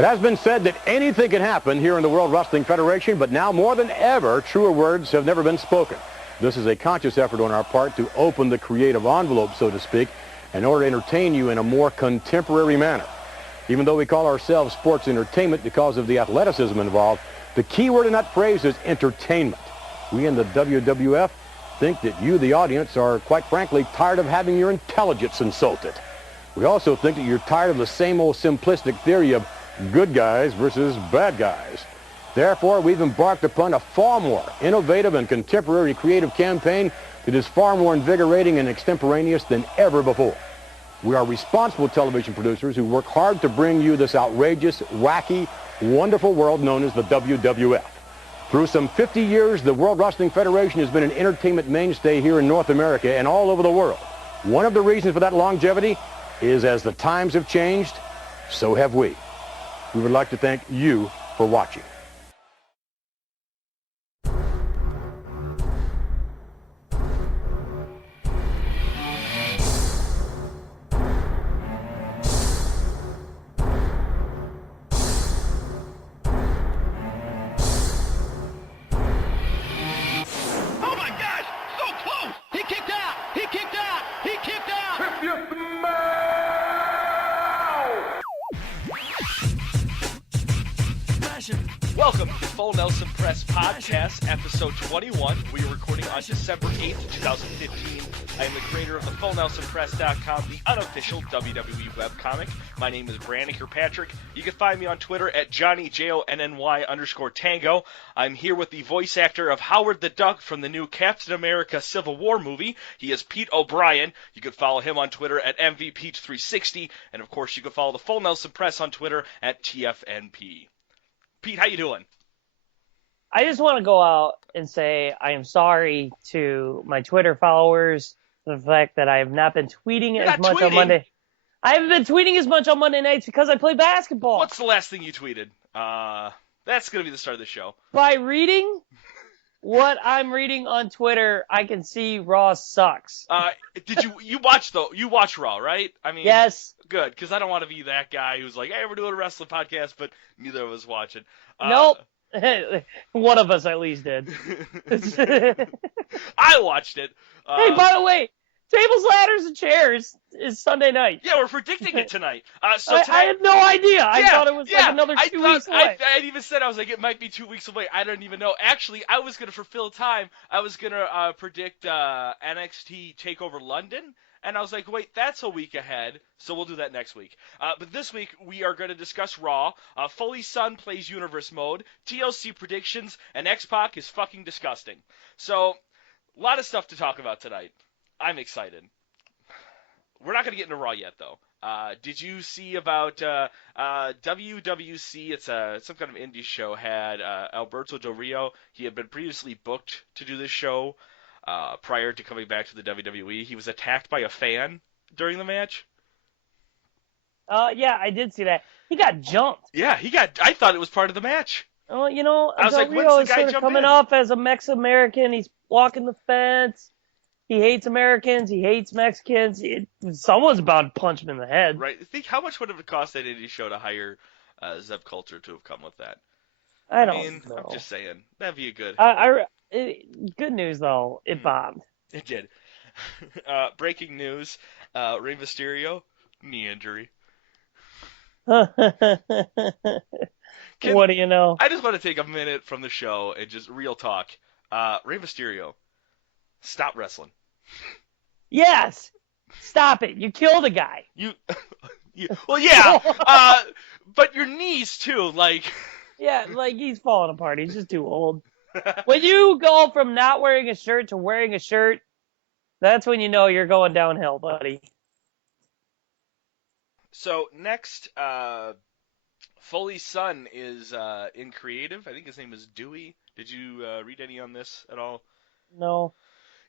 It has been said that anything can happen here in the World Wrestling Federation, but now more than ever, truer words have never been spoken. This is a conscious effort on our part to open the creative envelope, so to speak, in order to entertain you in a more contemporary manner. Even though we call ourselves sports entertainment because of the athleticism involved, the key word in that phrase is entertainment. We in the WWF think that you, the audience, are quite frankly tired of having your intelligence insulted. We also think that you're tired of the same old simplistic theory of good guys versus bad guys. Therefore, we've embarked upon a far more innovative and contemporary creative campaign that is far more invigorating and extemporaneous than ever before. We are responsible television producers who work hard to bring you this outrageous, wacky, wonderful world known as the WWF. Through some 50 years, the World Wrestling Federation has been an entertainment mainstay here in North America and all over the world. One of the reasons for that longevity is as the times have changed, so have we. We would like to thank you for watching. Welcome to the Full Nelson Press Podcast, episode 21. We are recording on December 8th, 2015. I am the creator of the FullNelsonPress.com, the unofficial WWE webcomic. My name is Brandon Kirkpatrick. You can find me on Twitter at JohnnyJONNY_Tango. I'm here with the voice actor of Howard the Duck from the new Captain America Civil War movie. He is Pete O'Brien. You can follow him on Twitter at MVPete360. And of course, you can follow the Full Nelson Press on Twitter at TFNP. Pete, how you doing? I just want to go out and say I am sorry to my Twitter followers for the fact that I have not been tweeting as much on Monday. I haven't been tweeting as much on Monday nights because I play basketball. What's the last thing you tweeted? That's going to be the start of the show. By reading what I'm reading on Twitter, I can see Raw sucks. Did you watch Raw, right? I mean, yes. Good, because I don't want to be that guy who's like, hey, we're doing a wrestling podcast, but neither of us watching. Nope. One of us at least did. I watched it. Hey, by the way, Tables, Ladders, and Chairs is Sunday night. Yeah, we're predicting it tonight. I had no idea. I thought it was like another 2 weeks away. I even said, I was like, it might be 2 weeks away. I don't even know. Actually, I was going to fulfill time. I was going to predict NXT TakeOver London. And I was like, wait, that's a week ahead, so we'll do that next week. But this week, we are going to discuss Raw. Foley's son plays Universe Mode, TLC predictions, and X-Pac is fucking disgusting. So, a lot of stuff to talk about tonight. I'm excited. We're not going to get into Raw yet, though. Did you see about WWC? It's some kind of indie show. Had Alberto Del Rio. He had been previously booked to do this show. Prior to coming back to the WWE, he was attacked by a fan during the match. Yeah, I did see that. He got jumped. Yeah, I thought it was part of the match. Oh, you know, I was Del like, Rio when's the guy is jump coming in? off as a Mex-American. He's walking the fence. He hates Americans. He hates Mexicans. Someone's about to punch him in the head. Right. Think how much would it have cost that indie show to hire Zeb Coulter to have come with that? I don't know. I'm just saying. That'd be a good. Good news, though. It bombed. It did. Breaking news. Rey Mysterio, knee injury. What do you know? I just want to take a minute from the show and just real talk. Rey Mysterio, stop wrestling. Yes. Stop it. You killed a guy. Well, yeah. But your knees, too, like... Yeah, like he's falling apart. He's just too old. When you go from not wearing a shirt to wearing a shirt, that's when you know you're going downhill, buddy. So next, Foley's son is in creative. I think his name is Dewey. Did you read any on this at all? No.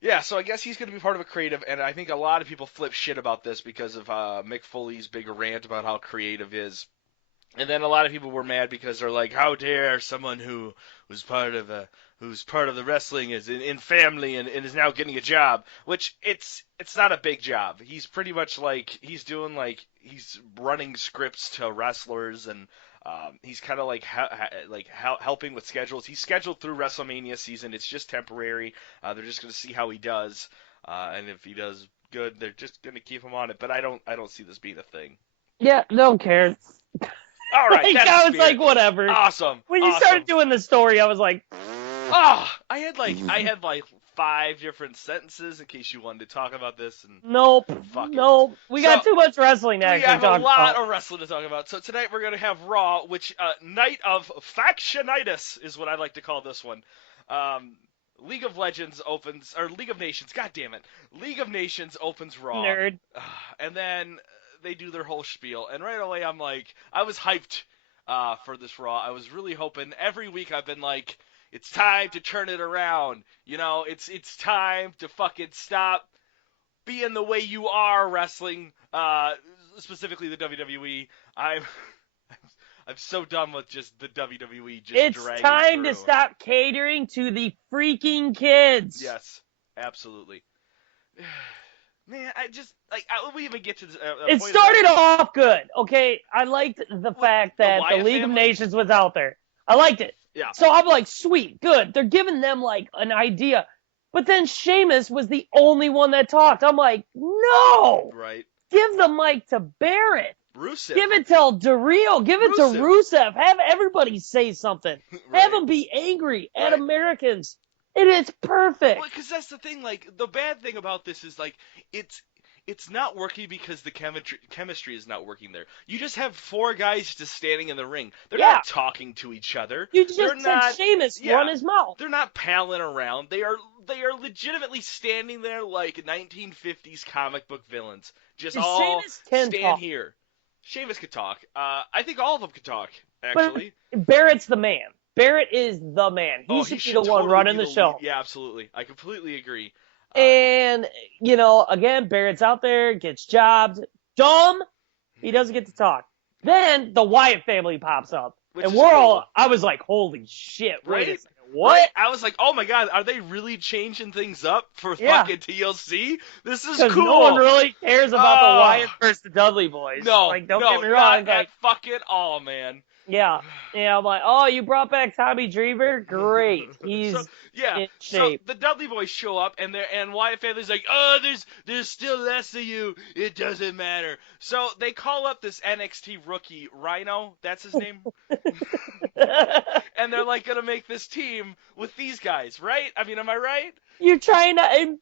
Yeah, so I guess he's going to be part of a creative, and I think a lot of people flip shit about this because of Mick Foley's big rant about how creative is. And then a lot of people were mad because they're like, how dare someone who was part of the wrestling is in family and is now getting a job, which it's not a big job. He's pretty much like, he's doing like, he's running scripts to wrestlers, and he's kind of like helping with schedules. He's scheduled through WrestleMania season. It's just temporary. They're just going to see how he does, and if he does good, they're just going to keep him on it. But I don't see this being a thing. Yeah, don't care. All right, like, I was like, whatever. Awesome. When you started doing the story, I was like, I had like 5 different sentences in case you wanted to talk about this. And nope. We got too much wrestling to actually talk about. We have a lot of wrestling to talk about. So tonight we're going to have Raw, which Night of Factionvitis is what I like to call this one. League of Legends opens, or League of Nations, god damn it. League of Nations opens Raw. Nerd. And then they do their whole spiel. And right away I'm like, I was hyped for this Raw. I was really hoping. Every week I've been like, it's time to turn it around. You know, it's time to fucking stop being the way you are wrestling, specifically the WWE. I'm so done with just the WWE just It's dragging time through. to stop catering to the freaking kids. Yes, absolutely. Man, we even get to this. It started off good, okay? I liked the fact that the League of Nations was out there. I liked it. Yeah. So I'm like, sweet, good. They're giving them, like, an idea. But then Sheamus was the only one that talked. I'm like, no! Right. Give the mic to Barrett. Rusev. Give it to Del Rio. Give it to Rusev. Have everybody say something. Right. Have them be angry at Americans. And it's perfect. Well, because that's the thing. Like, the bad thing about this is, like, it's not working because the chemistry is not working there. You just have 4 guys just standing in the ring. They're not talking to each other. You just said Sheamus run his mouth. They're not palling around. They are legitimately standing there like 1950s comic book villains. Just all stand here. Sheamus could talk. I think all of them could talk, actually. But Barrett's the man. Barrett is the man. He should be the one running the show. Yeah, absolutely. I completely agree. And, you know, again, Barrett's out there, gets jobbed. Dumb. He doesn't get to talk. Then the Wyatt family pops up. And I was like, holy shit. Wait a second. What? Right? I was like, oh my god, are they really changing things up for fucking TLC? This is cool. Because no one really cares about the Wyatt versus the Dudley boys. No, like, don't get me wrong. Not at fucking all, man. Yeah. Yeah, I'm like, oh, you brought back Tommy Dreamer? Great. He's in shape. So the Dudley boys show up, and Wyatt family's like, oh, there's still less of you. It doesn't matter. So they call up this NXT rookie, Rhino. That's his name. And they're like gonna make this team with these guys, right? I mean, am I right? You're trying to...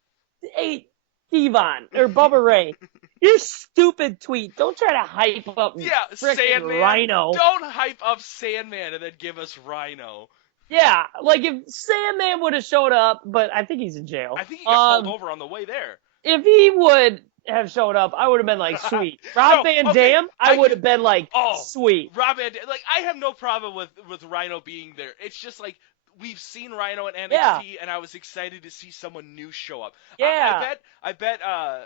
Hey, Devon, or Bubba Ray, your stupid tweet. Don't try to hype up Sandman. Rhino. Don't hype up Sandman and then give us Rhino. Yeah, like if Sandman would have showed up, but I think he's in jail. I think he got pulled over on the way there. If he would have showed up, I would have been like, sweet. Rob Van Dam, I would have been like, sweet. Rob Van Dam, like, I have no problem with Rhino being there. It's just like, we've seen Rhino at NXT, and I was excited to see someone new show up. Yeah. I bet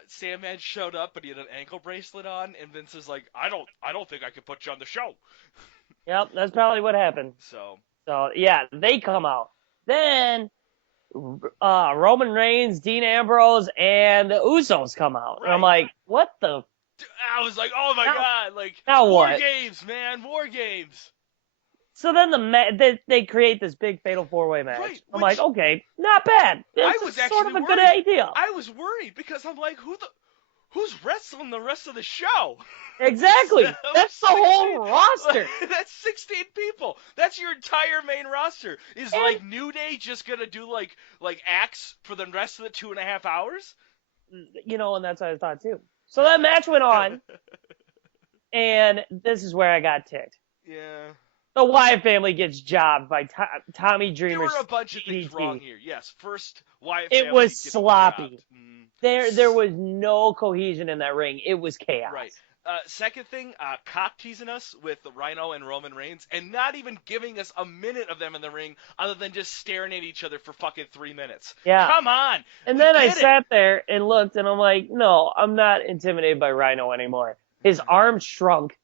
Sandman showed up, but he had an ankle bracelet on, and Vince is like, I don't think I can put you on the show. Yep, that's probably what happened. So yeah, they come out. Then Roman Reigns, Dean Ambrose, and the Usos come out. Right. And I'm like, what the? I was like, oh my god, like, now War what? Games, man, War Games. So then they create this big fatal 4-way match. Right, I'm like, okay, not bad. I was actually sort of a worried. good idea. I was worried because I'm like, who's wrestling the rest of the show? Exactly. That's the whole roster. That's 16 people. That's your entire main roster. Is like New Day just gonna do like acts for the rest of the 2.5 hours? You know, and that's what I thought too. So that match went on, and this is where I got ticked. Yeah. The Wyatt family gets jobbed by Tommy Dreamer's There were a bunch of things wrong here. Yes, first Wyatt family. It was sloppy. There was no cohesion in that ring. It was chaos. Right. Second thing, cock teasing us with Rhino and Roman Reigns, and not even giving us a minute of them in the ring, other than just staring at each other for fucking 3 minutes. Yeah. Come on. And then I sat there and looked, and I'm like, no, I'm not intimidated by Rhino anymore. His arms shrunk,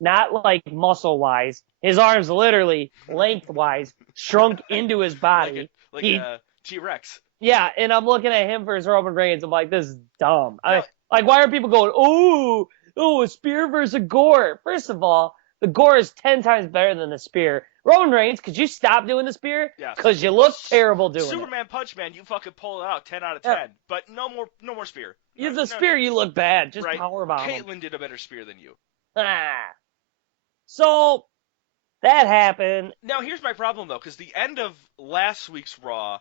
not like muscle-wise. His arms literally, lengthwise, shrunk into his body. Like a T-Rex. Yeah, and I'm looking at him for his Roman Reigns. I'm like, this is dumb. Like, why are people going, ooh, oh, a spear versus a gore. First of all, the gore is 10 times better than the spear. Roman Reigns, could you stop doing the spear? Yes. Because you look terrible doing Superman Punch Man, you fucking pull it out 10 out of 10. Yeah. But no more spear. it. The spear, you look bad. Just right. power bomb. Caitlyn did a better spear than you. So, that happened. Now, here's my problem, though, because the end of last week's Raw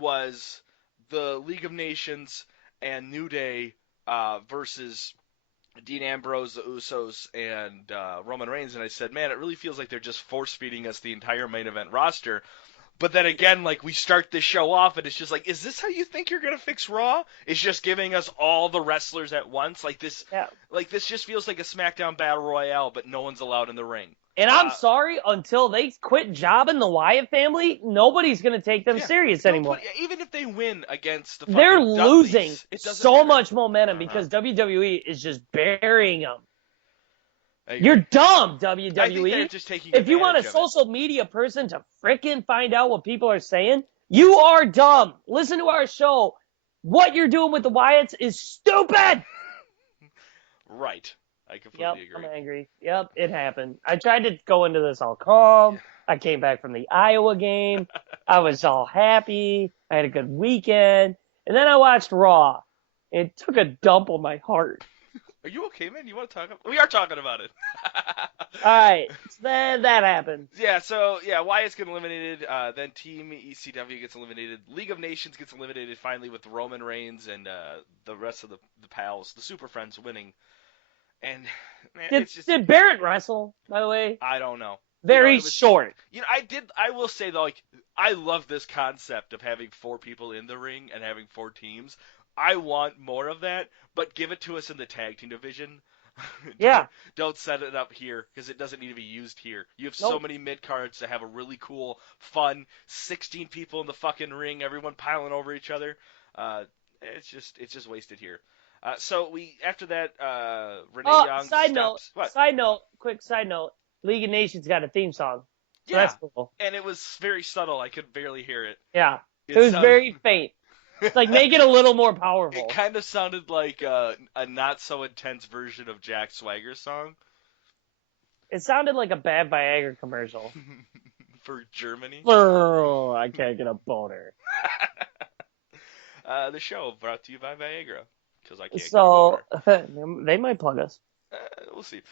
was the League of Nations and New Day versus Dean Ambrose, the Usos, and Roman Reigns, and I said, man, it really feels like they're just force-feeding us the entire main event roster. But then again, like, we start this show off, and it's just like, is this how you think you're going to fix Raw? It's just giving us all the wrestlers at once? Like, this just feels like a SmackDown Battle Royale, but no one's allowed in the ring. And I'm sorry, until they quit jobbing the Wyatt family, nobody's going to take them serious anymore. Even if they win against the they're fucking losing Dudleys, so matter. much momentum because WWE is just burying them. You're dumb, WWE. I think they're just taking if you want a social media person to frickin' find out what people are saying, you are dumb. Listen to our show. What you're doing with the Wyatts is stupid. Right. I completely agree. I'm angry. Yep, it happened. I tried to go into this all calm. I came back from the Iowa game. I was all happy. I had a good weekend. And then I watched Raw. It took a dump on my heart. Are you okay, man? You want to talk about it? We are talking about it. All right. So then that happened. Yeah, Wyatt's getting eliminated. Then Team ECW gets eliminated. League of Nations gets eliminated finally with Roman Reigns and the rest of the pals, the Super Friends, winning. And man, did Barrett wrestle, by the way? I don't know. Very short. I will say though, like, I love this concept of having 4 people in the ring and having 4 teams. I want more of that, but give it to us in the tag team division. Yeah. Don't set it up here because it doesn't need to be used here. You have so many mid cards to have a really cool, fun 16 people in the fucking ring, everyone piling over each other. It's just wasted here. After that, Renee Young. Quick side note. League of Nations got a theme song. So that's cool. And it was very subtle. I could barely hear it. Yeah. It was very faint. It's like, make it a little more powerful. It kind of sounded like a not so intense version of Jack Swagger's song. It sounded like a bad Viagra commercial. For Germany? Oh, I can't get a boner. The show brought to you by Viagra. Because I can't get a boner. They might plug us. We'll see.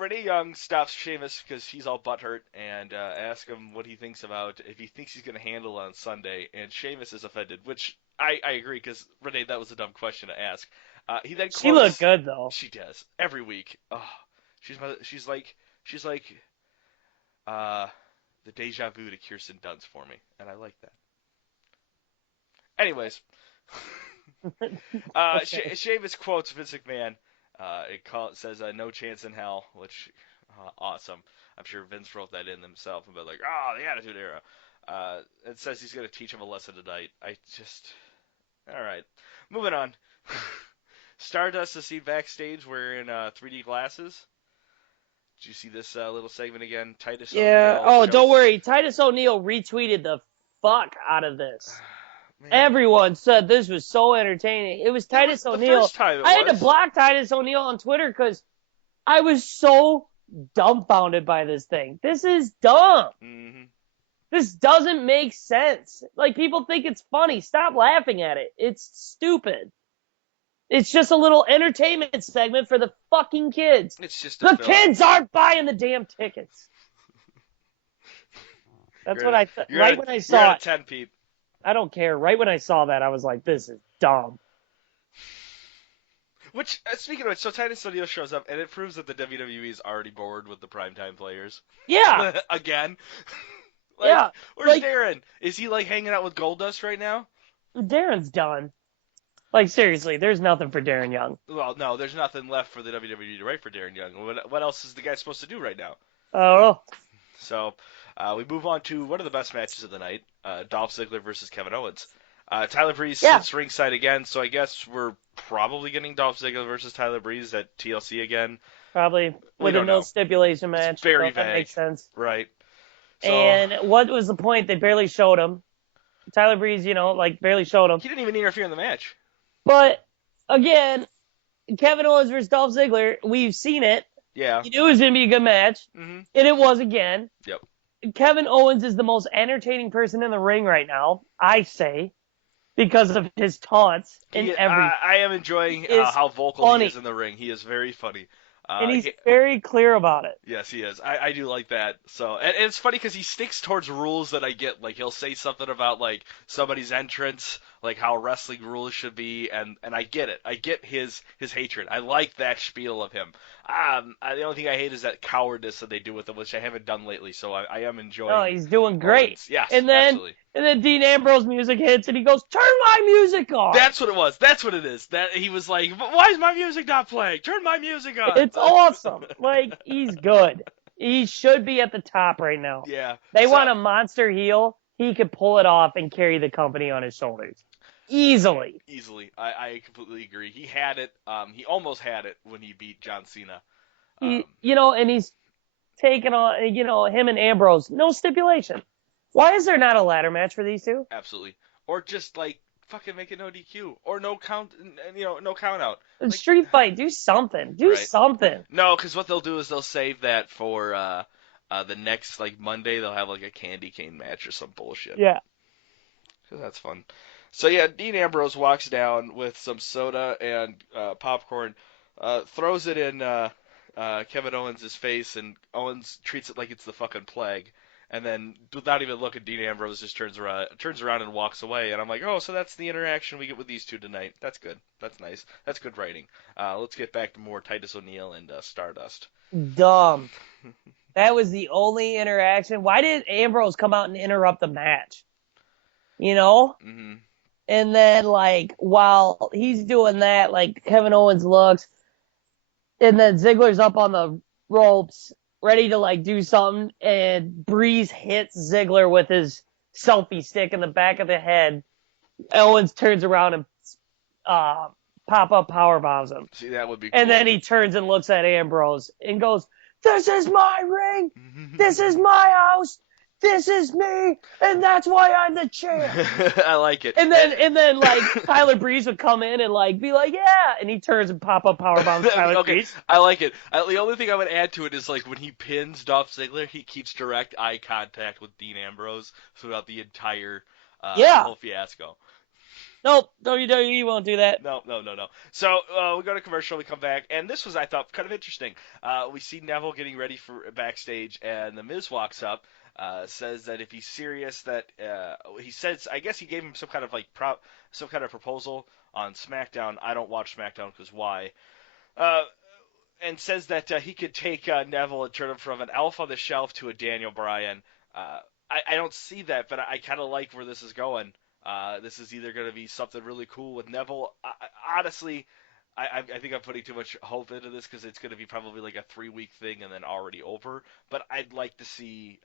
Renee Young stops Sheamus because he's all butthurt and asks him what he thinks about if he thinks he's going to handle on Sunday. And Sheamus is offended, which I agree because, Renee, that was a dumb question to ask. He then quotes, she looked good, though. She does. Every week. Oh, she's like the deja vu to Kirsten Dunst for me. And I like that. Anyways. Sheamus quotes Vince McMahon. It says no chance in hell, which awesome. I'm sure Vince wrote that in himself and be like, the Attitude Era. It says he's going to teach him a lesson tonight. All right, moving on. Stardust is seen backstage wearing 3D glasses. Did you see this little segment again? Titus O'Neil. Oh, don't worry. Titus O'Neil retweeted the fuck out of this. Man. Everyone said this was so entertaining. It was Titus O'Neil. I had to block Titus O'Neil on Twitter because I was so dumbfounded by this thing. This is dumb. Mm-hmm. This doesn't make sense. Like, people think it's funny. Stop laughing at it. It's stupid. It's just a little entertainment segment for the fucking kids. It's just the kids aren't buying the damn tickets. That's what I thought. Right when I saw it. You're at 10, Pete. I don't care. Right when I saw that, I was like, this is dumb. Which, speaking of which, so Titus O'Neil shows up, and it proves that the WWE is already bored with the primetime players. Yeah. Again. Yeah. Where's Darren? Is he, hanging out with Goldust right now? Darren's done. Seriously, there's nothing for Darren Young. Well, no, there's nothing left for the WWE to write for Darren Young. What else is the guy supposed to do right now? I don't know. So, we move on to one of the best matches of the night, Dolph Ziggler versus Kevin Owens. Tyler Breeze sits ringside again, so I guess we're probably getting Dolph Ziggler versus Tyler Breeze at TLC again. Probably. With a no stipulation match. It's very vague. That makes sense. Right. So, and what was the point? They barely showed him. Tyler Breeze, barely showed him. He didn't even interfere in the match. But, again, Kevin Owens versus Dolph Ziggler, we've seen it. Yeah. You knew it was going to be a good match, Mm-hmm. and it was again. Yep. Kevin Owens is the most entertaining person in the ring right now, I say, because of his taunts and everything. I am enjoying how vocal funny. he is in the ring. He is very funny. And he's very clear about it. Yes, he is. I do like that. So, and it's funny because he sticks towards rules that I get. Like, he'll say something about, like, somebody's entrance, like how wrestling rules should be, and I get it. I get his hatred. I like that spiel of him. The only thing I hate is that cowardice that they do with him, which I haven't done lately, so I am enjoying. Oh, he's doing great. Owens. Yes, and then, absolutely. And then Dean Ambrose music hits, and he goes, "Turn my music on." That's what it was. That's what it is. That he was like, "Why is my music not playing? Turn my music on." It's awesome. Like, he's good. He should be at the top right now. Yeah. They want a monster heel. He could pull it off and carry the company on his shoulders. Easily. I completely agree. He had it. He almost had it when he beat John Cena. And he's taken on, him and Ambrose. No stipulation. Why is there not a ladder match for these two? Absolutely. Or just, like, fucking make it no DQ. Or no count, no count out. Like, street fight. Do something. Do something. No, because what they'll do is they'll save that for the next, like, Monday. They'll have, like, a candy cane match or some bullshit. Yeah. Because that's fun. So, yeah, Dean Ambrose walks down with some soda and popcorn, throws it in Kevin Owens' face, and Owens treats it like it's the fucking plague. And then, without even looking, Dean Ambrose just turns around and walks away. And I'm like, oh, so that's the interaction we get with these two tonight. That's good. That's nice. That's good writing. Let's get back to more Titus O'Neil and Stardust. Dumb. That was the only interaction. Why did Ambrose come out and interrupt the match? Mm-hmm. And then, like, while he's doing that, like, Kevin Owens looks, and then Ziggler's up on the ropes, ready to, like, do something, and Breeze hits Ziggler with his selfie stick in the back of the head. Owens turns around and pop-up powerbombs him. See, that would be cool. And then he turns and looks at Ambrose and goes, "This is my ring! This is my house! This is me, and that's why I'm the champ." I like it. And then like Tyler Breeze would come in and like be like, "Yeah," and he turns and pop up powerbombs Tyler Breeze. I like it. The only thing I would add to it is like when he pins Dolph Ziggler, he keeps direct eye contact with Dean Ambrose throughout the entire whole fiasco. Nope, WWE won't do that. No. So we go to commercial, we come back, and this was, I thought, kind of interesting. We see Neville getting ready for backstage, and The Miz walks up. Says that if he's serious, that he says, I guess he gave him some kind of like some kind of proposal on SmackDown. I don't watch SmackDown because why? And says that he could take Neville and turn him from an elf on the shelf to a Daniel Bryan. I don't see that, but I kind of like where this is going. This is either going to be something really cool with Neville. Honestly, I think I'm putting too much hope into this because it's going to be probably like a 3-week thing and then already over. But I'd like to see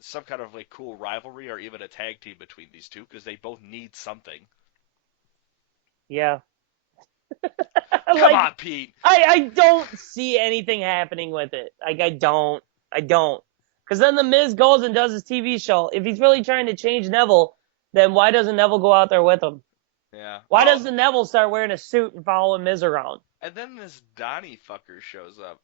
some kind of like cool rivalry or even a tag team between these two because they both need something. Yeah. Come on, Pete. I don't see anything happening with it. Like, I don't. Because then The Miz goes and does his TV show. If he's really trying to change Neville, then why doesn't Neville go out there with him? Yeah. Why doesn't Neville start wearing a suit and following Miz around? And then this Donnie fucker shows up.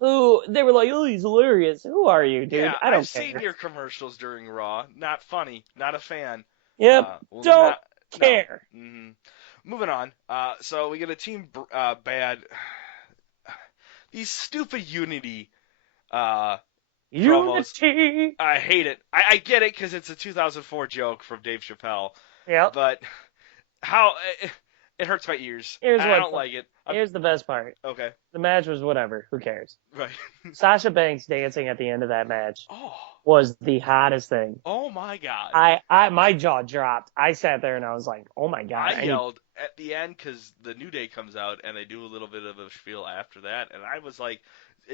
Who they were like, "Oh, he's hilarious." Who are you, dude? Yeah, I don't I've care. seen your commercials during Raw. Not funny. Not a fan. Yep. Don't care. No. Mm-hmm. Moving on. So we get a Team Bad. These stupid Unity promos. Unity. I hate it. I get it because it's a 2004 joke from Dave Chappelle. Yeah. But how it hurts my ears. I don't like it. Here's the best part. Okay. The match was whatever. Who cares? Right. Sasha Banks dancing at the end of that match Oh. was the hottest thing. Oh my God. My jaw dropped. I sat there and I was like, "Oh my God!" I yelled at the end because the New Day comes out and they do a little bit of a spiel after that, and I was like,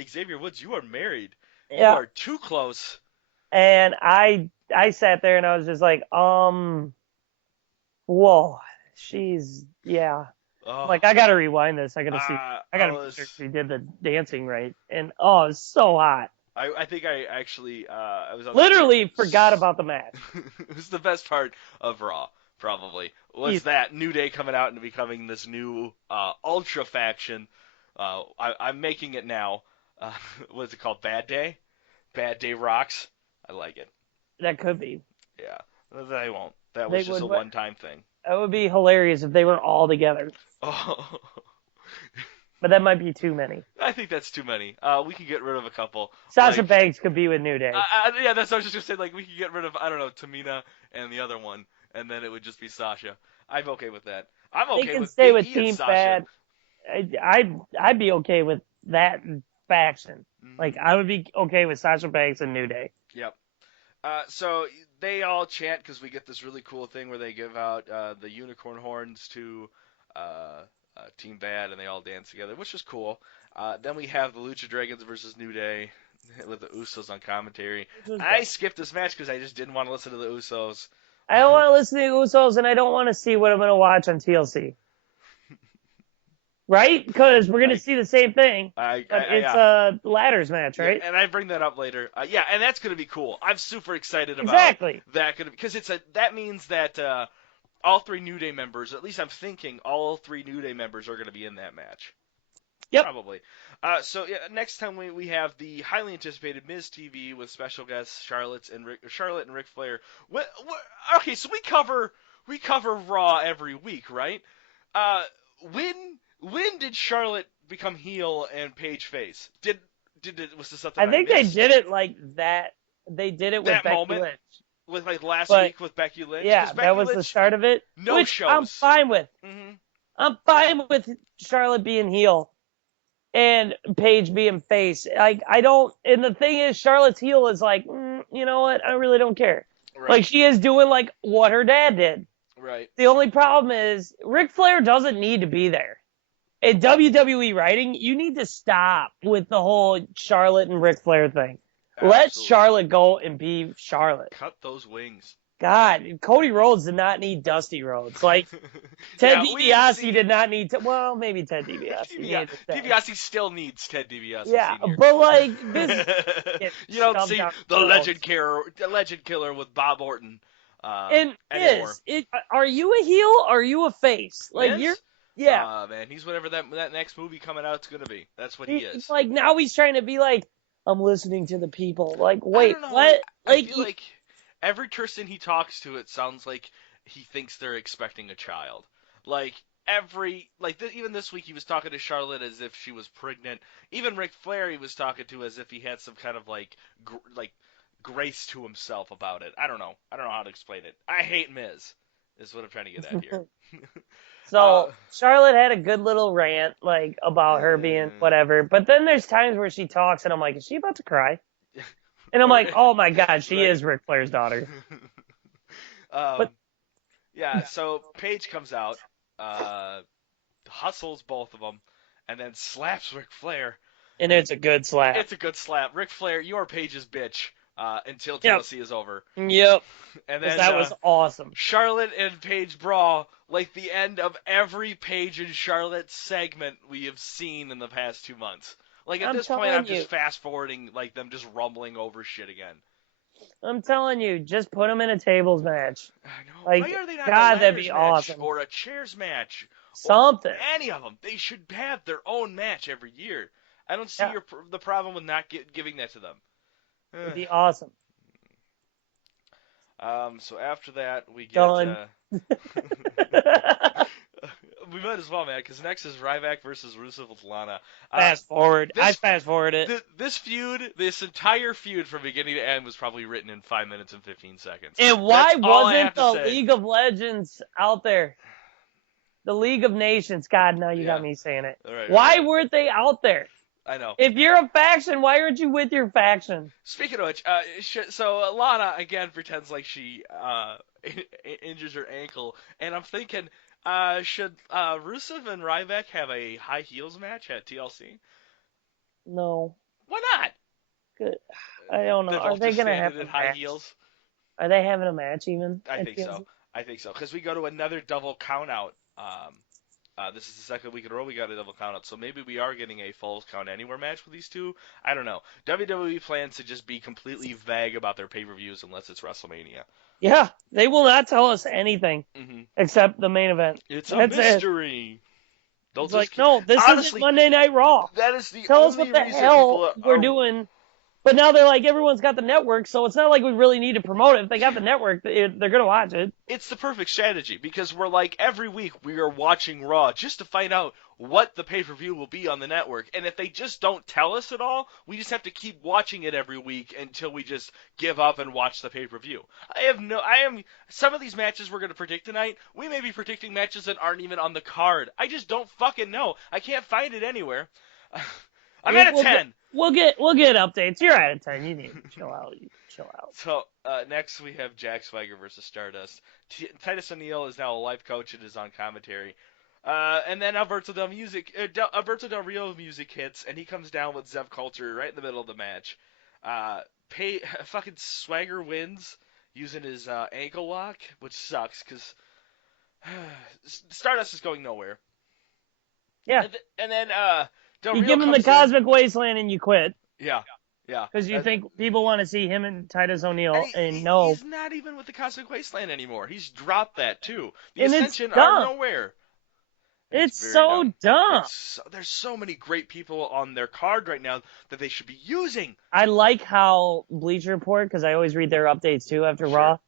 "Xavier Woods, you are married. You are too close." And I sat there and I was just like, whoa, Like, I gotta rewind this. I gotta see. I gotta make sure she did the dancing right. And it's so hot. I think I actually I was on literally forgot about the match. It was the best part of Raw. probably, was that New Day coming out and becoming this new Ultra faction. I'm making it now. What's it called? Bad Day? Bad Day Rocks? I like it. That could be. Yeah. They won't. That was just a one-time thing. That would be hilarious if they were all together. Oh. But that might be too many. I think that's too many. We could get rid of a couple. Sasha Banks could be with New Day. Yeah, that's what I was just going to say. Like, we could get rid of, I don't know, Tamina and the other one, and then it would just be Sasha. I'm okay with that. I'm okay with stay Big with E Team and Sasha. Bad. I'd be okay with that faction. Mm-hmm. Like, I would be okay with Sasha Banks and New Day. Yep. So they all chant because we get this really cool thing where they give out the unicorn horns to Team Bad, and they all dance together, which is cool. Then we have the Lucha Dragons versus New Day with the Usos on commentary. I skipped this match because I just didn't want to listen to the Usos. I don't want to listen to the Usos, and I don't want to see what I'm going to watch on TLC. Right? Because we're going to see the same thing. It's a ladders match, right? Yeah, and I bring that up later. Yeah, and that's going to be cool. I'm super excited about that. Because that means that all three New Day members, at least I'm thinking all three New Day members are going to be in that match. Yep. Probably. So next time we have the highly anticipated Miz TV with special guests Charlotte and Ric Flair. Okay, so we cover Raw every week, right? When did Charlotte become heel and Paige face? Was this something I think they did it like that. They did it with Becky Lynch. With like last week with Becky Lynch? Yeah, that was the start of it. No shows. I'm fine with. Mm-hmm. I'm fine with Charlotte being heel and Paige being face. Like, I don't. And the thing is, Charlotte's heel is like, you know what? I really don't care. Right. Like, she is doing like what her dad did. Right. The only problem is Ric Flair doesn't need to be there. In WWE writing, you need to stop with the whole Charlotte and Ric Flair thing. Absolutely. Let Charlotte go and be Charlotte. Cut those wings. God, Cody Rhodes did not need Dusty Rhodes. Like, Ted DiBiase did not need to. Well, maybe Ted DiBiase. DiBiase still needs Ted DiBiase. Yeah, Sr. But like, this. You don't see the legend killer with Bob Orton. Anymore. Are you a heel or are you a face? Like, Miz? Yeah. Man, he's whatever that next movie coming out is going to be. That's what he is. Like, now he's trying to be like, I'm listening to the people. Like, wait, what? I feel like every person he talks to, it sounds like he thinks they're expecting a child. Like, even this week he was talking to Charlotte as if she was pregnant. Even Ric Flair he was talking to as if he had some kind of like grace to himself about it. I don't know how to explain it. I hate Miz, is what I'm trying to get at here. So Charlotte had a good little rant, like, about her being whatever. But then there's times where she talks, and I'm like, is she about to cry? And I'm like, oh my God, she is Ric Flair's daughter. So Paige comes out, hustles both of them, and then slaps Ric Flair. And it's a good slap. It's a good slap. Ric Flair, you're Paige's bitch. Until TLC is over. Yep. And then that was awesome. Charlotte and Paige brawl like the end of every Paige and Charlotte segment we have seen in the past 2 months. Like at this point, I'm just fast forwarding like them just rumbling over shit again. I'm telling you, just put them in a tables match. I know. Like, why are they not God, a that'd be awesome. Or a chairs match? Something. Or any of them. They should have their own match every year. I don't see the problem with not giving that to them. It'd be awesome. So after that, we get... Done. We might as well, man, because next is Ryback versus Rusev with Lana. Fast forward. I fast forward it. This entire feud from beginning to end was probably written in 5 minutes and 15 seconds. And why wasn't the League of Legends out there? The League of Nations. God, now you got me saying it. Right, why weren't they out there? I know. If you're a faction, why aren't you with your faction? Speaking of which, so Lana again pretends like she injures her ankle, and I'm thinking, should Rusev and Ryback have a high heels match at TLC? No. Why not? Good. I don't know. Are they gonna have high heels? Are they having a match even? I think so. Because we go to another double count out This is the second week in a row we got a double count out, so maybe we are getting a Falls Count Anywhere match with these two. I don't know. WWE plans to just be completely vague about their pay-per-views unless it's WrestleMania. Yeah, they will not tell us anything except the main event. It's a mystery. It's like, no, this isn't Monday Night Raw. That is the Tell only us what the reason hell we're doing. But now they're like, everyone's got the network, so it's not like we really need to promote it. If they got the network, they're going to watch it. It's the perfect strategy, because we're like, every week we are watching Raw just to find out what the pay-per-view will be on the network. And if they just don't tell us at all, we just have to keep watching it every week until we just give up and watch the pay-per-view. Some of these matches we're going to predict tonight, we may be predicting matches that aren't even on the card. I just don't fucking know. I can't find it anywhere. I'm at a 10. We'll get updates. You're at a 10. You need to chill out. So next we have Jack Swagger versus Stardust. Titus O'Neil is now a life coach and is on commentary. And then Alberto Del Rio music hits, and he comes down with Zev Coulter right in the middle of the match. Fucking Swagger wins using his ankle lock, which sucks because Stardust is going nowhere. Yeah. And then Del you Rio give him the Cosmic Wasteland and you quit. Yeah. Because you think people want to see him and Titus O'Neil, and no. He's not even with the Cosmic Wasteland anymore. He's dropped that, too. The and Ascension are nowhere. It's so dumb. There's so many great people on their card right now that they should be using. I like how Bleacher Report, because I always read their updates, too, after Raw.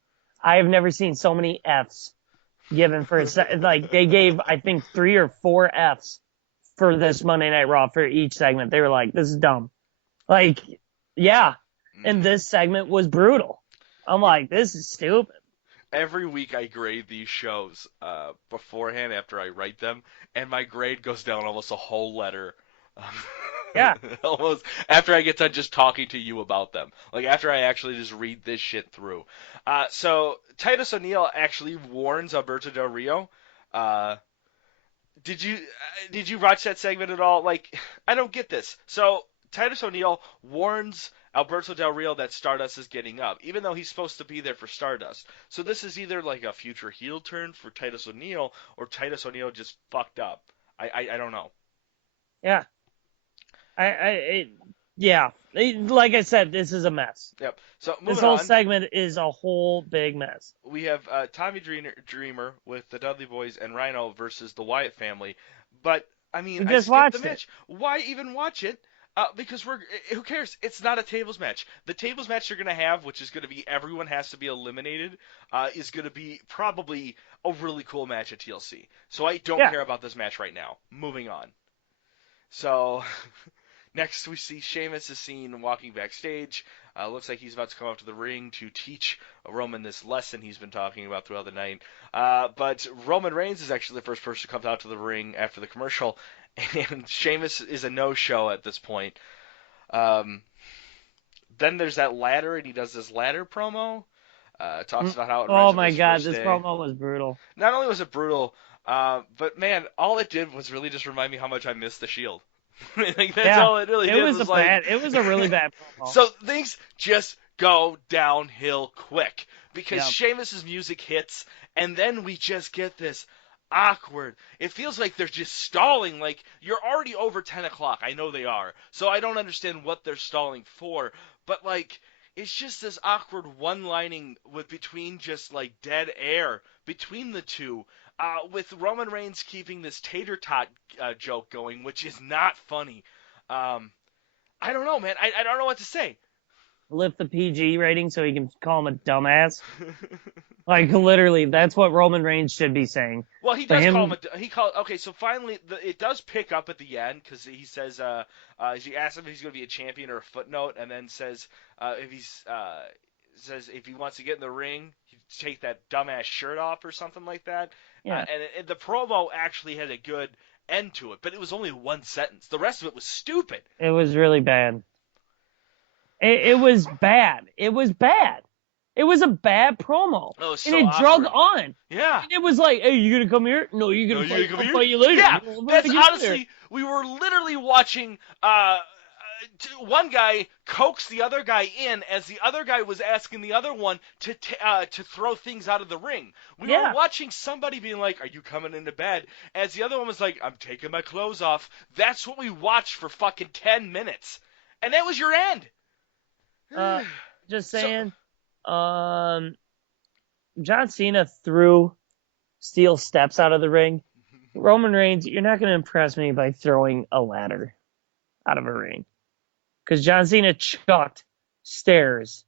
I have never seen so many Fs given for like, they gave, I think, 3 or 4 Fs for this Monday Night Raw for each segment. They were like, this is dumb. Like, yeah. And this segment was brutal. I'm like, this is stupid. Every week I grade these shows beforehand after I write them, and my grade goes down almost a whole letter. Yeah. Almost after I get done just talking to you about them. Like, after I actually just read this shit through. So, Titus O'Neil actually warns Alberto Del Rio. Did you watch that segment at all? Like, I don't get this. So, Titus O'Neil warns Alberto Del Rio that Stardust is getting up, even though he's supposed to be there for Stardust. So this is either like a future heel turn for Titus O'Neil, or Titus O'Neil just fucked up. I don't know. Yeah. Yeah. Like I said, this is a mess. Yep. So this whole segment is a whole big mess. We have Tommy Dreamer with the Dudley Boys and Rhino versus the Wyatt family. But, I mean, I skipped the match. Why even watch it? Because who cares? It's not a tables match. The tables match you're going to have, which is going to be everyone has to be eliminated, is going to be probably a really cool match at TLC. So I don't care about this match right now. Moving on. So, next we see Sheamus is seen walking backstage. Looks like he's about to come up to the ring to teach Roman this lesson he's been talking about throughout the night. But Roman Reigns is actually the first person to come out to the ring after the commercial. And Sheamus is a no-show at this point. Then there's that ladder, and he does this ladder promo. Talks about how it oh my god, this promo was brutal. Not only was it brutal, but man, all it did was really just remind me how much I missed the Shield. Like, that's all it really did. It was a really bad promo. So things just go downhill quick because Sheamus's music hits, and then we just get this awkward. It feels like they're just stalling. Like, you're already over 10 o'clock. I know they are. So I don't understand what they're stalling for. But, like, it's just this awkward one-lining between just, like, dead air between the two. With Roman Reigns keeping this tater tot joke going, which is not funny. I don't know, man. I don't know what to say. Lift the PG rating so he can call him a dumbass. Like, literally, that's what Roman Reigns should be saying. Well, he does call him okay, so finally, it does pick up at the end, because he says, he asks him if he's going to be a champion or a footnote, and then says, if he wants to get in the ring, he'd take that dumbass shirt off or something like that. Yeah. And the promo actually had a good end to it, but it was only one sentence. The rest of it was stupid. It was really bad. It was bad. It was bad. It was a bad promo. Oh, so and it drug on. Yeah. And it was like, hey, you gonna come here? No, you're gonna fight you later. Yeah, that's honestly, we were literally watching one guy coaxed the other guy in as the other guy was asking the other one to throw things out of the ring. We were watching somebody being like, "Are you coming into bed?" As the other one was like, "I'm taking my clothes off." That's what we watched for fucking 10 minutes. And that was your end. Just saying. John Cena threw steel steps out of the ring. Roman Reigns, you're not going to impress me by throwing a ladder out of a ring. Because John Cena chucked stairs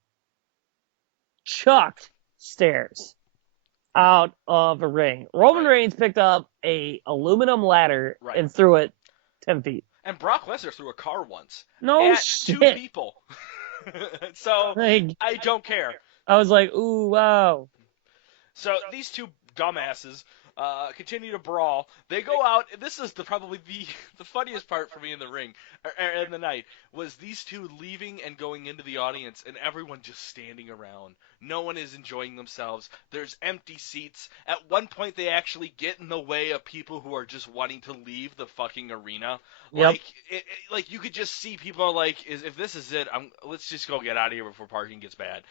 out of a ring. Roman Reigns picked up a aluminum ladder and threw it 10 feet. And Brock Lesnar threw a car once. No at shit. 2 people. So, like, I don't care. I was like, ooh, wow. So, these two dumbasses continue to brawl. They go out. This is probably the funniest part for me in the ring, or in the night, was these two leaving and going into the audience, and everyone just standing around. No one is enjoying themselves. There's empty seats. At one point, they actually get in the way of people who are just wanting to leave the fucking arena. Yep. Like you could just see people like, if this is it, let's just go get out of here before parking gets bad.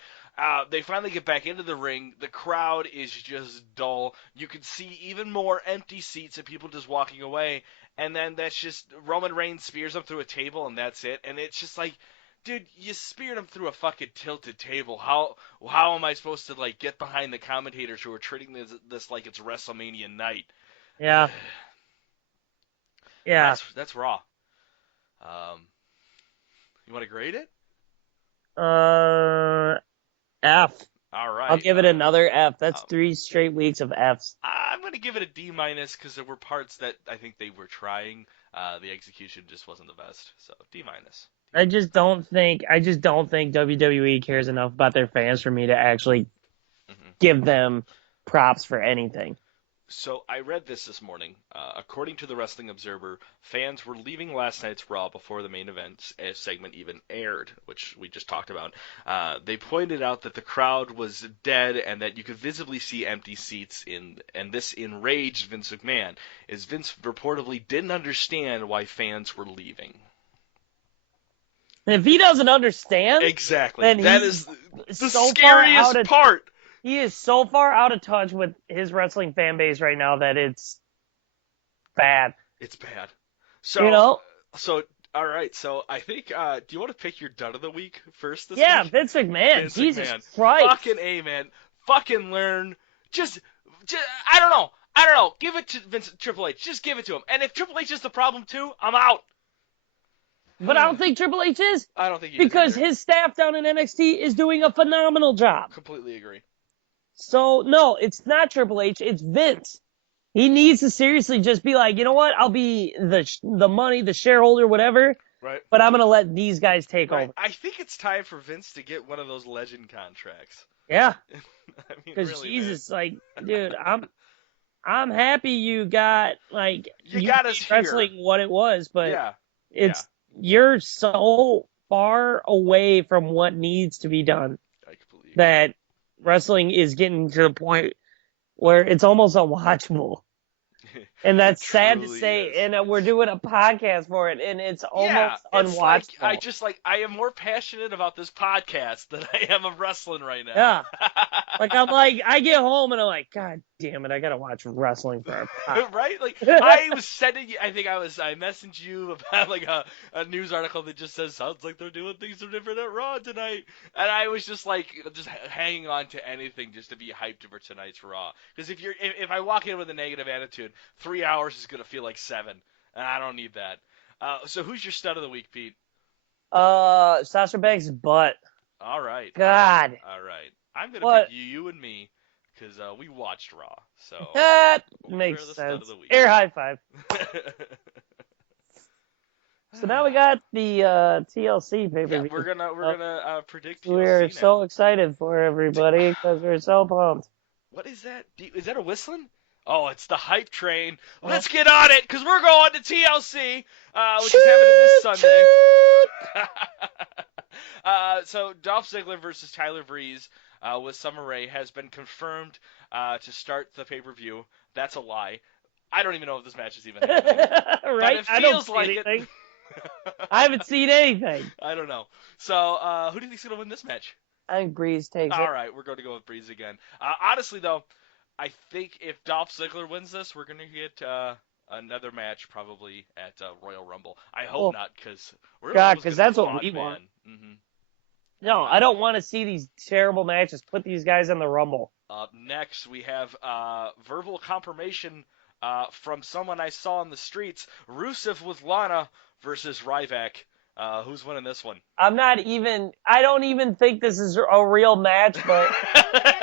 They finally get back into the ring. The crowd is just dull. You can see even more empty seats and people just walking away. And then that's just Roman Reigns spears them through a table, and that's it. And it's just like, dude, you speared him through a fucking tilted table. How am I supposed to like get behind the commentators who are treating this like it's WrestleMania night? Yeah. Yeah. That's Raw. You want to grade it? F. All right. I'll give it another F. That's 3 straight weeks of Fs. I'm going to give it a D- because there were parts that I think they were trying. The execution just wasn't the best. So D-. I just don't think WWE cares enough about their fans for me to actually give them props for anything. So I read this morning. According to the Wrestling Observer, fans were leaving last night's Raw before the main event segment even aired, which we just talked about. They pointed out that the crowd was dead and that you could visibly see empty seats, and this enraged Vince McMahon, as Vince reportedly didn't understand why fans were leaving. If he doesn't understand, exactly, then that is the so scariest part. He is so far out of touch with his wrestling fan base right now that it's bad. It's bad. So, So, all right. So, I think, do you want to pick your dud of the week first this week? Vince McMahon. Vince Jesus McMahon. Christ. Fucking A, man. Fucking learn. Just, I don't know. Give it to Triple H. Just give it to him. And if Triple H is the problem too, I'm out. But I don't think Triple H is. I don't think he because is either. His staff down in NXT is doing a phenomenal job. Completely agree. So, no, it's not Triple H. It's Vince. He needs to seriously just be like, you know what? I'll be the money, the shareholder, whatever. Right. But I'm going to let these guys take over. I think it's time for Vince to get one of those legend contracts. Yeah. I mean, because really, Jesus, like, dude, I'm happy you got, like, you got us wrestling here. What it was, but yeah. You're so far away from what needs to be done that wrestling is getting to the point where it's almost unwatchable. And that's sad to say, is. and we're doing a podcast for it, and it's almost unwatchable. I am more passionate about this podcast than I am of wrestling right now. Yeah. I get home and I'm like, God damn it, I gotta watch wrestling for our podcast. Right? Like, I was sending you, I messaged you about, like, a news article that just says, sounds like they're doing things different at Raw tonight. And I was just, like, just hanging on to anything just to be hyped for tonight's Raw. Because if I walk in with a negative attitude, 3 hours is going to feel like 7, and I don't need that. So who's your stud of the week, Pete? Sasha Banks' butt. All right. God. All right. I'm going to pick you and me, because we watched Raw. So that makes sense. Air high five. So now we got the TLC pay-per-view. Yeah, we're gonna predict TLC We're now. so excited for everybody, because we're so pumped. What is that? Is that a whistling? Oh, it's the hype train. Let's get on it, because we're going to TLC, which is happening this Sunday. So Dolph Ziggler versus Tyler Breeze with Summer Rae has been confirmed to start the pay-per-view. That's a lie. I don't even know if this match is even happening. Right? But it feels like it. I haven't seen anything. I don't know. So, who do you think's gonna win this match? I think Breeze takes it. All right, we're going to go with Breeze again. Honestly, though, I think if Dolph Ziggler wins this, we're going to get another match probably at Royal Rumble. I hope not, because that's what we want. Mm-hmm. No, I don't want to see these terrible matches. Put these guys in the Rumble. Next, we have verbal confirmation from someone I saw in the streets. Rusev with Lana versus Ryback. Who's winning this one? I don't even think this is a real match, but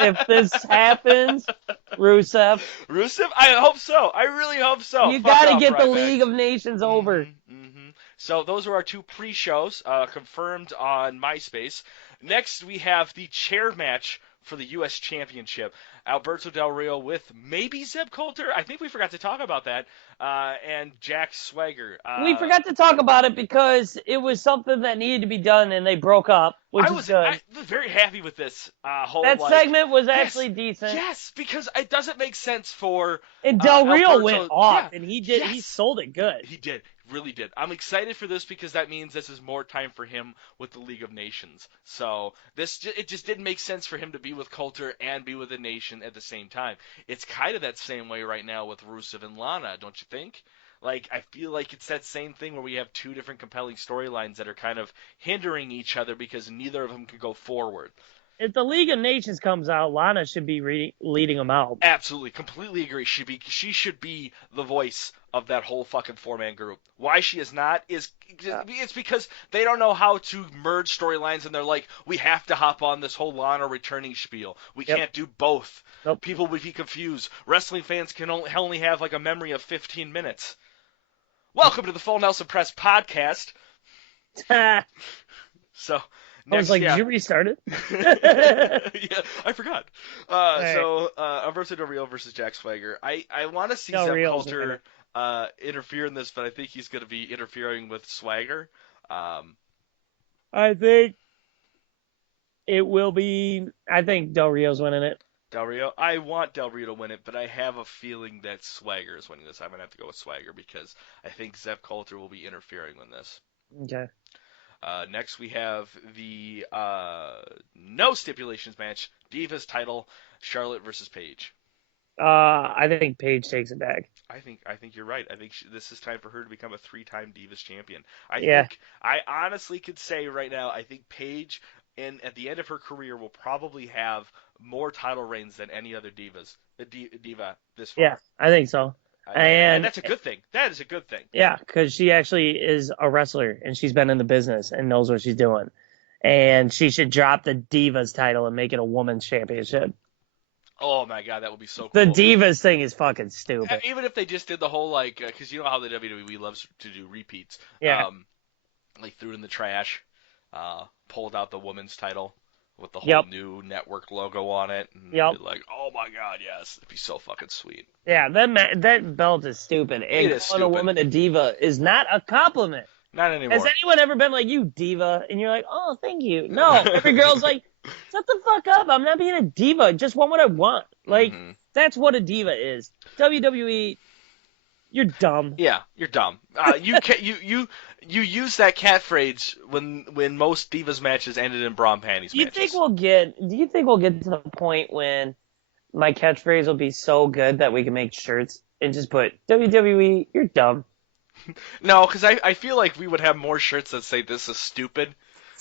if this happens, Rusev. Rusev? I hope so. I really hope so. You got to get Ryback. the League of Nations over. Mm-hmm. So those are our two pre-shows confirmed on MySpace. Next, we have the chair match for the U.S. Championship. Alberto Del Rio with maybe Zeb Coulter. I think we forgot to talk about that. And Jack Swagger. We forgot to talk about it because it was something that needed to be done, and they broke up, which is good. I was very happy with this whole. That segment was actually decent. Yes, because it doesn't make sense for. And Del Rio Alberto, went off, and he did. Yes. He sold it good. He did. Really did. I'm excited for this because that means this is more time for him with the League of Nations. So it just didn't make sense for him to be with Coulter and be with the Nation at the same time. It's kind of that same way right now with Rusev and Lana, don't you think? Like, I feel like it's that same thing where we have two different compelling storylines that are kind of hindering each other because neither of them can go forward. If the League of Nations comes out, Lana should be leading them out. Absolutely, completely agree. She should be the voice of that whole fucking four-man group. Why she is not is it's because they don't know how to merge storylines, and they're like, we have to hop on this whole Lana returning spiel. We can't do both. Nope. People would be confused. Wrestling fans can only have like a memory of 15 minutes. Welcome to the Full Nelson Press podcast. So. I was like, did you restart it? Yeah, I forgot. Right. So, Alberto Del Rio versus Jack Swagger. I want to see Zeb Coulter interfere in this, but I think he's going to be interfering with Swagger. I think it will be. I think Del Rio's winning it. Del Rio? I want Del Rio to win it, but I have a feeling that Swagger is winning this. I'm going to have to go with Swagger because I think Zeb Coulter will be interfering in this. Okay. Next, we have the no stipulations match, Divas title, Charlotte versus Paige. I think Paige takes it back. I think you're right. I think this is time for her to become a 3-time Divas champion. I honestly could say right now, I think Paige, at the end of her career, will probably have more title reigns than any other diva this far. Yeah, I think so. And that's a good thing. That is a good thing. Yeah, because she actually is a wrestler, and she's been in the business and knows what she's doing. And she should drop the Divas title and make it a women's championship. Oh, my God, that would be so cool. The Divas thing is fucking stupid. Even if they just did the whole, because you know how the WWE loves to do repeats. Yeah. Threw it in the trash, pulled out the women's title with the whole new network logo on it. And be like, oh, my God, yes. It'd be so fucking sweet. Yeah, that belt is stupid. And it is calling a woman a diva is not a compliment. Not anymore. Has anyone ever been like, you diva? And you're like, oh, thank you. No, every girl's like, shut the fuck up. I'm not being a diva. Just want what I want. Like, that's what a diva is. WWE, you're dumb. Yeah, you're dumb. You use that catphrase when most Divas matches ended in bra and panties Do you matches. think we'll get to the point when my catchphrase will be so good that we can make shirts and just put WWE, you're dumb? No, because I feel like we would have more shirts that say "This is stupid"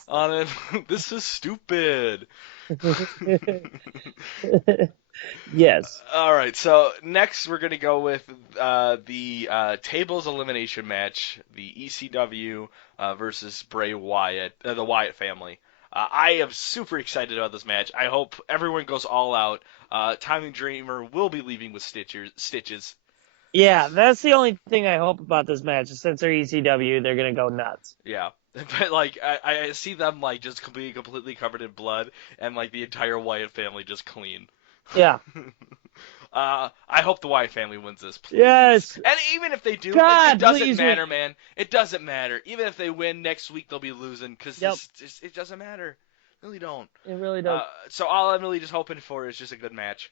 on it. This is stupid. Yes. All right. So next we're gonna go with the tables elimination match, the ECW versus Bray Wyatt, the Wyatt family. I am super excited about this match. I hope everyone goes all out. Tommy Dreamer will be leaving with stitches. Yeah, that's the only thing I hope about this match. Since they're ECW, they're gonna go nuts. Yeah, but I see them just completely covered in blood, and the entire Wyatt family just clean. Yeah. I hope the Wyatt family wins this, please. Yes. And even if they do, God, it doesn't matter, man. It doesn't matter. Even if they win next week, they'll be losing because it doesn't matter. Really don't. It really don't. So all I'm really just hoping for is just a good match.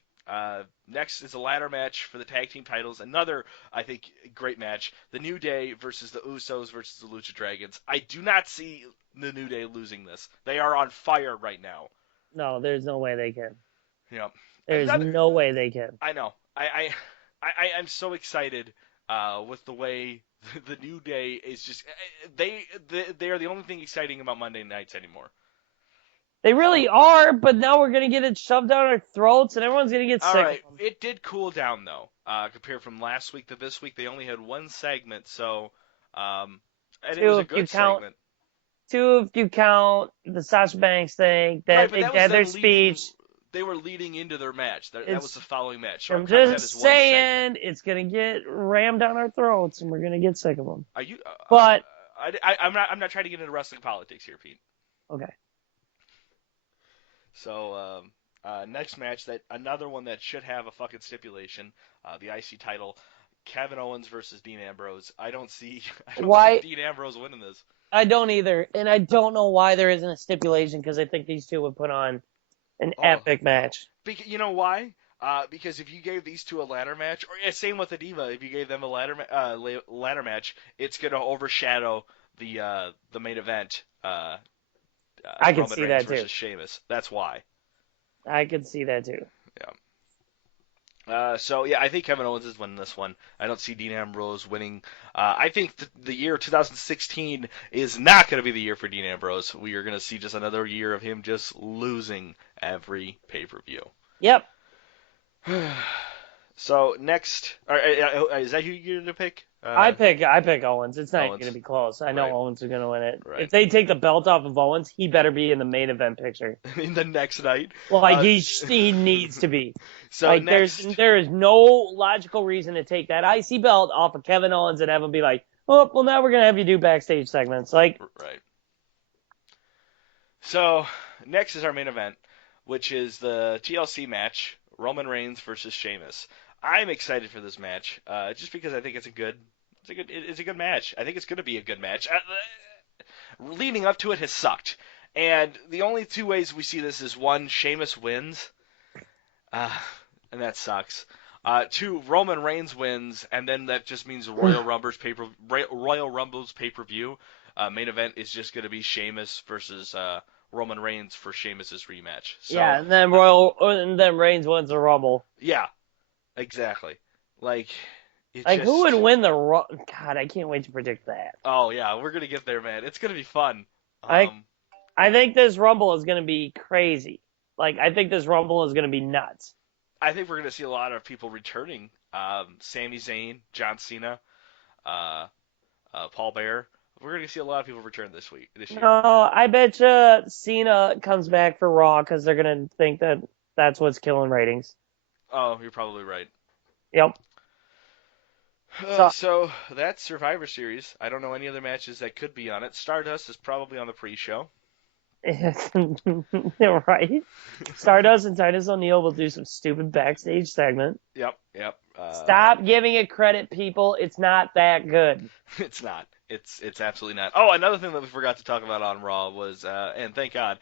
Next is a ladder match for the tag team titles. Another, I think, great match. The New Day versus the Usos versus the Lucha Dragons. I do not see the New Day losing this. They are on fire right now. No, there's no way they can. Yeah. There's no way they can. I know. I'm so excited with the way the New Day is just they are the only thing exciting about Monday nights anymore. They really are, but now we're gonna get it shoved down our throats, and everyone's gonna get sick. All right, it did cool down though. Compared from last week to this week, they only had one segment, so and it was a good segment. Two if you count the Sasha Banks thing, that they had their speech. They were leading into their match. That was the following match. So I'm just saying, it's gonna get rammed down our throats, and we're gonna get sick of them. Are you? But I'm not trying to get into wrestling politics here, Pete. Okay. So next match, another one that should have a fucking stipulation, the IC title, Kevin Owens versus Dean Ambrose. I don't see Dean Ambrose winning this. I don't either, and I don't know why there isn't a stipulation, because I think these two would put on an epic match. You know why? Because if you gave these two a ladder match, or same with the Diva, if you gave them a ladder match, it's gonna overshadow the main event. I can see that too. Versus Sheamus. That's why. I can see that too. Yeah. So yeah, I think Kevin Owens is winning this one. I don't see Dean Ambrose winning. I think the year 2016 is not going to be the year for Dean Ambrose. We are going to see just another year of him just losing every pay-per-view. Yep. So next, is that who you're going to pick? I pick Owens. It's not going to be close. I know Owens is going to win it. Right. If they take the belt off of Owens, he better be in the main event picture. In the next night? Well, he needs to be. So there is no logical reason to take that IC belt off of Kevin Owens and have him be like, oh, well, now we're going to have you do backstage segments. Right. So next is our main event, which is the TLC match, Roman Reigns versus Sheamus. I'm excited for this match, just because I think it's a good match. I think it's going to be a good match. Leading up to it has sucked, and the only two ways we see this is one, Sheamus wins, and that sucks. Two, Roman Reigns wins, and then that just means Royal Rumble's pay-per-view main event is just going to be Sheamus versus Roman Reigns for Sheamus's rematch. So, yeah, and then Reigns wins the Rumble. Yeah. Exactly. Who would win the God, I can't wait to predict that. Oh, yeah, we're going to get there, man. It's going to be fun. I think this Rumble is going to be crazy. I think this Rumble is going to be nuts. I think we're going to see a lot of people returning. Sami Zayn, John Cena, Paul Bearer. We're going to see a lot of people return this year. No, I bet you Cena comes back for Raw because they're going to think that that's what's killing ratings. Oh, you're probably right. Yep. So that's Survivor Series. I don't know any other matches that could be on it. Stardust is probably on the pre-show. Right. Stardust and Titus O'Neil will do some stupid backstage segment. Yep. Stop giving it credit, people. It's not that good. It's not. It's absolutely not. Oh, another thing that we forgot to talk about on Raw was, and thank God,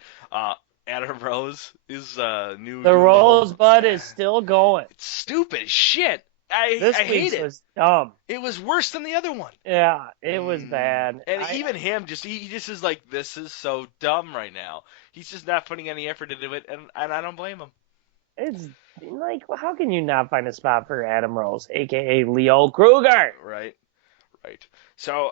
Adam Rose is new. The Rosebud is still going. It's stupid as shit. I hate it. Was dumb. It was worse than the other one. Yeah, it was bad. And even him, he just is like, this is so dumb right now. He's just not putting any effort into it, and I don't blame him. It's like, how can you not find a spot for Adam Rose, a.k.a. Leo Kruger? Right. So,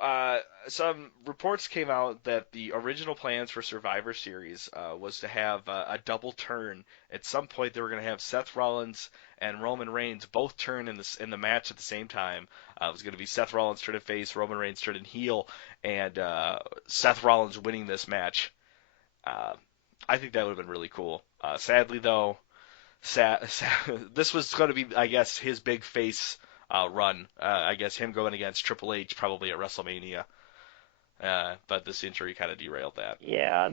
some reports came out that the original plans for Survivor Series was to have a double turn. At some point, they were going to have Seth Rollins and Roman Reigns both turn in the match at the same time. It was going to be Seth Rollins turning face, Roman Reigns turning heel, and Seth Rollins winning this match. I think that would have been really cool. Sadly, though, this was going to be, I guess, his big face run. I guess him going against Triple H probably at WrestleMania. But this injury kind of derailed that. Yeah,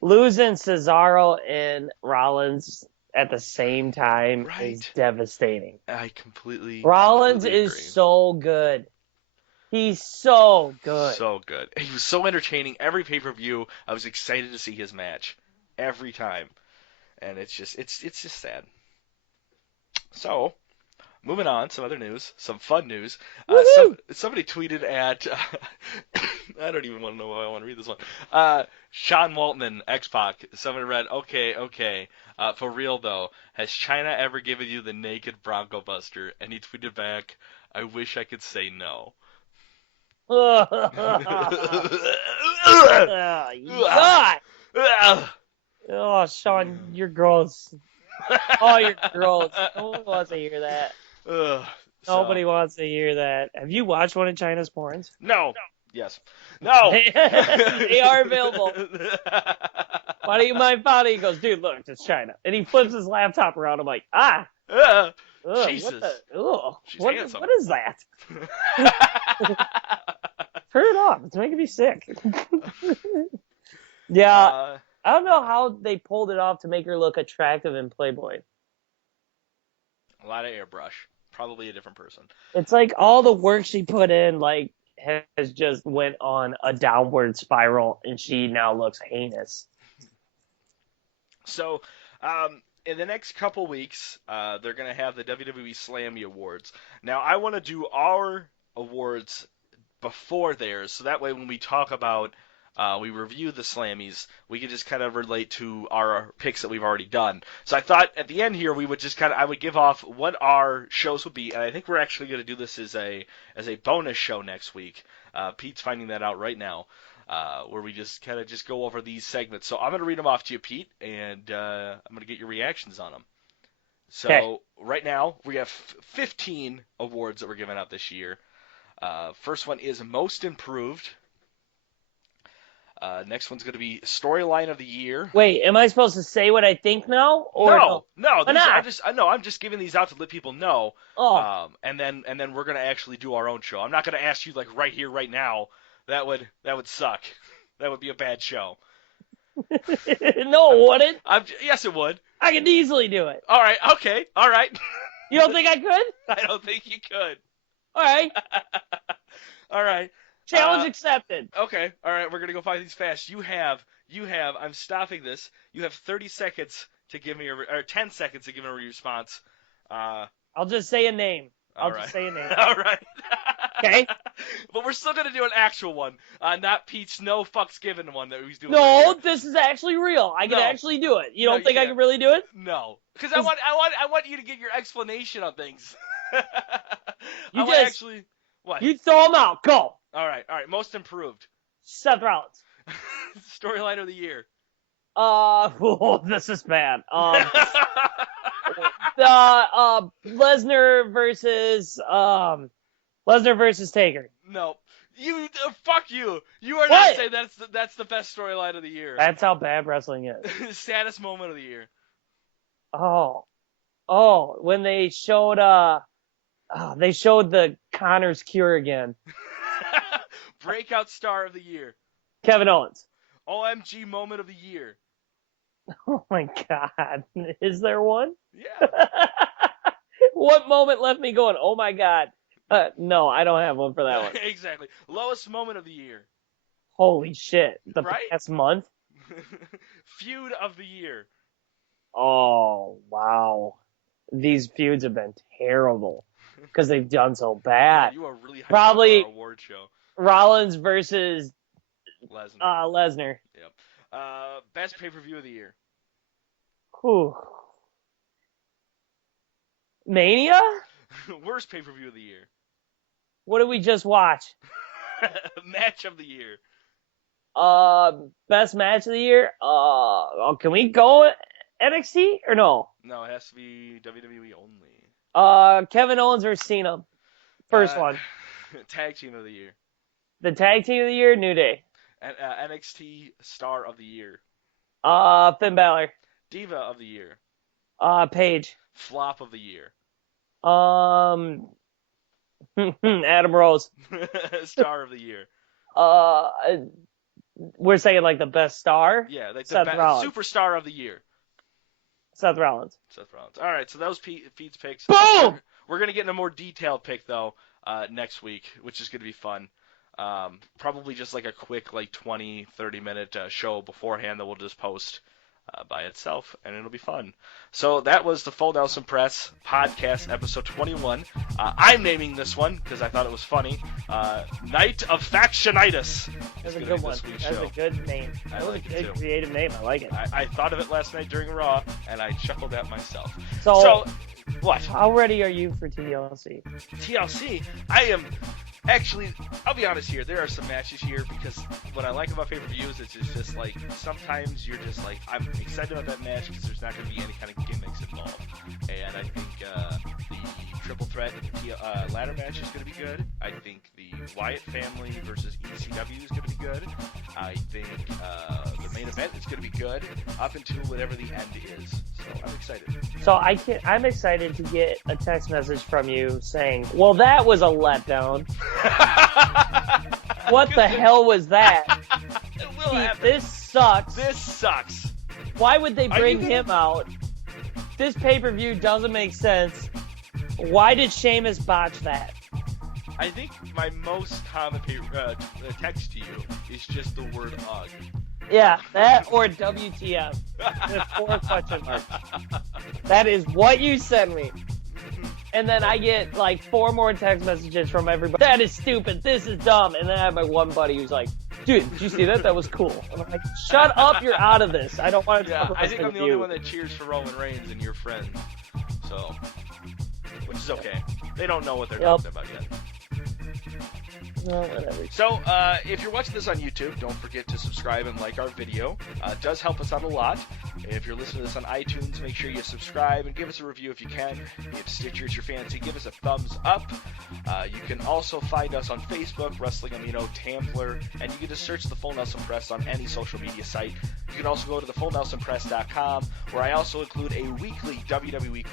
losing Cesaro and Rollins at the same time is devastating. I completely Rollins agree. Is so good. He's so good. So good. He was so entertaining. Every pay-per-view, I was excited to see his match every time. And it's just sad. So, moving on, some other news, some fun news. Somebody tweeted at, I don't even want to know why I want to read this one. Sean Waltman, X-Pac. Somebody read, okay. For real though, has China ever given you the naked Bronco Buster? And he tweeted back, I wish I could say no. God. Oh, Sean, you're gross. Oh, you're gross. Nobody wants to hear that. Nobody wants to hear that. Have you watched one of China's porns? No. Yes. No. They are available. Why do you mind finding? He goes, dude, look, it's China. And he flips his laptop around. I'm like, Jesus. What is that? Turn it off. It's making me sick. Yeah. I don't know how they pulled it off to make her look attractive in Playboy. A lot of airbrush. Probably a different person. It's like all the work she put in, like, has just went on a downward spiral, and she now looks heinous. So, in the next couple weeks, they're going to have the WWE Slammy Awards. Now, I want to do our awards before theirs, so that way when we talk about, we review the Slammies, we can just kind of relate to our picks that we've already done. So I thought at the end here we would just I would give off what our shows would be, and I think we're actually going to do this as a bonus show next week. Pete's finding that out right now, where we just kind of just go over these segments. So I'm going to read them off to you, Pete, and I'm going to get your reactions on them. So Okay. Right now we have 15 awards that we're giving out this year. First one is Most Improved. Next one's going to be Storyline of the Year. Wait, am I supposed to say what I think now? Or No. I'm just giving these out to let people know. Oh. And then we're going to actually do our own show. I'm not going to ask you like right here, right now. That would suck. That would be a bad show. No, it wouldn't. Yes, it would. I could easily do it. All right. Okay. All right. You don't think I could? I don't think you could. All right. All right. Challenge accepted. Okay. All right. We're going to go find these fast. You have, I'm stopping this. You have 30 seconds to give me or 10 seconds to give me a response. I'll just say a name. Just say a name. All right. Okay. But we're still going to do an actual one, not Pete's no fucks given one that he's doing. No, this is actually real. I can actually do it. You don't think I can really do it? No. Because I want you to get your explanation on things. What? You throw them out. Go. All right. Most Improved. Seth Rollins. Storyline of the Year. This is bad. Lesnar versus Taker. No. Fuck you. You are not saying that's the best storyline of the year. That's how bad wrestling is. Saddest moment of the year. When they showed the Connor's cure again. Breakout star of the year. Kevin Owens. OMG moment of the year. Oh my God. Is there one? Yeah. What moment left me going, oh my God? No, I don't have one for that one. Exactly. Lowest moment of the year. Holy shit. The past month? Feud of the year. Oh, wow. These feuds have been terrible because they've done so bad. Yeah, you are really hyped Probably up our award show. Rollins versus Lesnar. Yep. Best pay-per-view of the year. Whew. Mania? Worst pay-per-view of the year. What did we just watch? Match of the year. Best match of the year? Can we go NXT or no? No, it has to be WWE only. Kevin Owens versus Cena. First one. Tag team of the year. The tag team of the year, New Day. NXT star of the year. Finn Balor. Diva of the year. Paige. Flop of the year. Adam Rose. Star of the year. We're saying like the best star? Yeah, like Seth Rollins. Superstar of the year. Seth Rollins. All right, so that was Pete's picks. Boom! We're going to get in a more detailed pick, though, next week, which is going to be fun. Probably just like a quick 20, 30-minute show beforehand that we'll just post by itself, and it'll be fun. So that was the Full Nelson Press podcast, episode 21. I'm naming this one because I thought it was funny. Night of Factionvitis. That's a good one. That's a good name. That was a good creative name. I like it. I thought of it last night during Raw, and I chuckled at myself. So what? How ready are you for TLC? TLC? I am... Actually, I'll be honest here. There are some matches here because what I like about pay-per-views is it's just like sometimes you're just like, I'm excited about that match because there's not going to be any kind of gimmicks involved. And I think the triple threat ladder match is going to be good. I think the Wyatt family versus ECW is going to be good. I think the main event is going to be good up until whatever the end is. So I'm excited. So I'm excited to get a text message from you saying, well, that was a letdown. What the hell was that? It will happen. This sucks. This sucks. Why would they bring him out? This pay-per-view doesn't make sense. Why did Sheamus botch that? I think my most common text to you is just the word "ugh." Yeah, that or WTF. With 4 question marks. That is what you send me. And then I get like 4 more text messages from everybody. That is stupid. This is dumb. And then I have my one buddy who's like, dude, did you see that? That was cool. And I'm like, shut up. You're out of this. I don't want to talk about I think I'm the only one that cheers for Roman Reigns and your friends. So, which is okay. They don't know what they're talking about yet. No, whatever. So, if you're watching this on YouTube, don't forget to subscribe and like our video. It does help us out a lot. If you're listening to this on iTunes, make sure you subscribe and give us a review if you can. If Stitcher's your fancy, give us a thumbs up. You can also find us on Facebook, Wrestling Amino, Tumblr, and you can just search the Full Nelson Press on any social media site. You can also go to thefullnelsonpress.com, where I also include a weekly WWE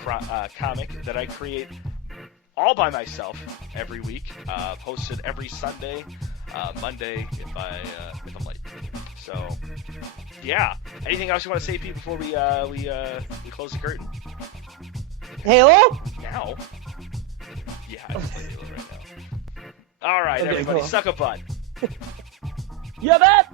comic that I create all by myself every week, posted every Sunday, Monday if I'm late. So, yeah. Anything else you want to say, Pete, before we close the curtain? Halo? Now? Yeah, I can play Halo right now. All right, Okay, everybody, cool. suck a butt. Yeah, that.